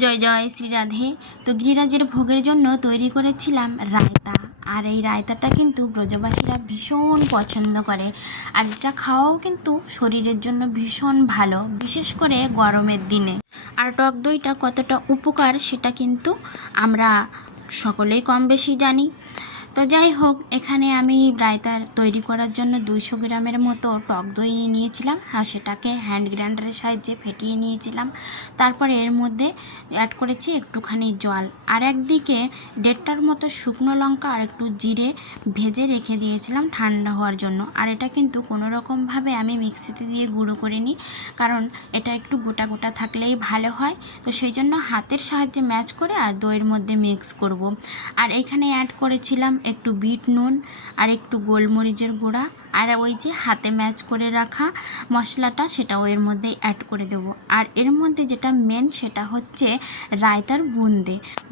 জয় জয় শ্রী রাধে। তো গিরিরাজের ভোগের জন্য তৈরি করেছিলাম রায়তা। আর এই রায়তাটা কিন্তু ব্রজবাসীরা ভীষণ পছন্দ করে। আর এটা খাওয়াও কিন্তু শরীরের জন্য ভীষণ ভালো, বিশেষ করে গরমের দিনে। আর টক দইটা কতটা উপকার সেটা কিন্তু আমরা সকলেই কম বেশি জানি। তো যাই হোক, এখানে আমি রায়তা তৈরি করার জন্য 200 গ্রামের মতো টক দই নিয়েছিলাম, আর সেটাকে হ্যান্ড গ্রাইন্ডারের সাহায্যে ফেটিয়ে নিয়েছিলাম। তারপরে এর মধ্যে অ্যাড করেছি একটুখানি জল, আর একদিকে 1.5টার মতো শুকনো লঙ্কা আর একটু জিরে ভেজে রেখে দিয়েছিলাম ঠান্ডা হওয়ার জন্য। আর এটা কিন্তু কোনো রকমভাবে আমি মিক্সিতে দিয়ে গুঁড়ো করে নিই, কারণ এটা একটু গোটা গোটা থাকলেই ভালো হয়। তো সেই জন্য হাতের সাহায্যে ম্যাচ করে আর দইয়ের মধ্যে মিক্স করব। আর এখানে অ্যাড করেছিলাম একটু বিট নুন আর একটু গোলমরিচের গুঁড়া, আর ওই যে হাতে ম্যাচ করে রাখা মশলাটা সেটাও এর মধ্যে অ্যাড করে দেবো। আর এর মধ্যে যেটা মেন সেটা হচ্ছে রায়তার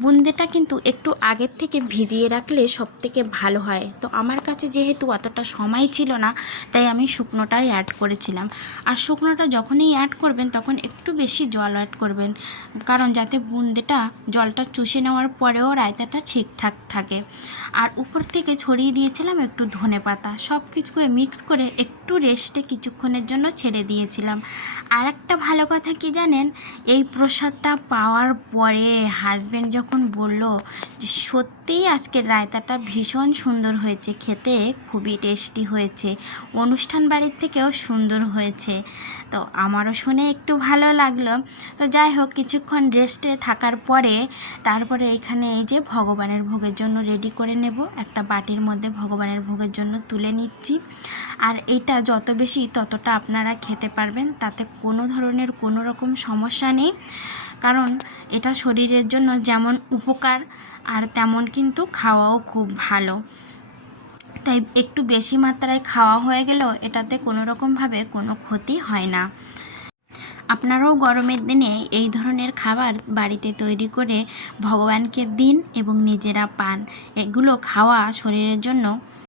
বুন্দেটা কিন্তু একটু আগের থেকে ভিজিয়ে রাখলে সব থেকে ভালো হয়। তো আমার কাছে যেহেতু অতটা সময় ছিল না, তাই আমি শুকনোটাই অ্যাড করেছিলাম। আর শুকনোটা যখনই অ্যাড করবেন তখন একটু বেশি জল অ্যাড করবেন, কারণ যাতে বুন্দেটা জলটা চুষে নেওয়ার পরেও রায়তাটা ঠিকঠাক থাকে। আর উপর থেকে ছড়িয়ে দিয়েছিলাম একটু ধনেপাতা। সব কিছুকে মিক্স করে একটু রেস্টে কিছুক্ষণের জন্য ছেড়ে দিয়েছিলাম। আর একটা ভালো কথা কি জানেন, এই প্রসাদটা পাওয়ার পরে হাজব্যান্ড যখন বলল যে সত্যিই আজকের রায়তাটা ভীষণ সুন্দর হয়েছে, খেতে খুবই টেস্টি হয়েছে, অনুষ্ঠান বাড়ির থেকেও সুন্দর হয়েছে, তো আমারও শুনে একটু ভালো লাগলো। তো যাই হোক, কিছুক্ষণ রেস্টে থাকার পরে তারপরে এখানে এই যে ভগবানের ভোগের জন্য রেডি করে নেব। একটা বাটির মধ্যে ভগবানের ভোগের জন্য তুলে নিচ্ছি। আর এটা যত বেশি ততটা আপনারা খেতে পারবেন, তাতে কোনো ধরনের কোনো রকম সমস্যা নেই, কারণ এটা শরীরের জন্য যেমন উপকার আর তেমন কিন্তু খাওয়াও খুব ভালো। তাই একটু বেশি মাত্রায় খাওয়া হয়ে গেলেও এটাতে কোনো রকমভাবে কোনো ক্ষতি হয় না। আপনারাও গরমের দিনে এই ধরনের খাবার বাড়িতে তৈরি করে ভগবানকে দিন এবং নিজেরা পান। এগুলো খাওয়া শরীরের জন্য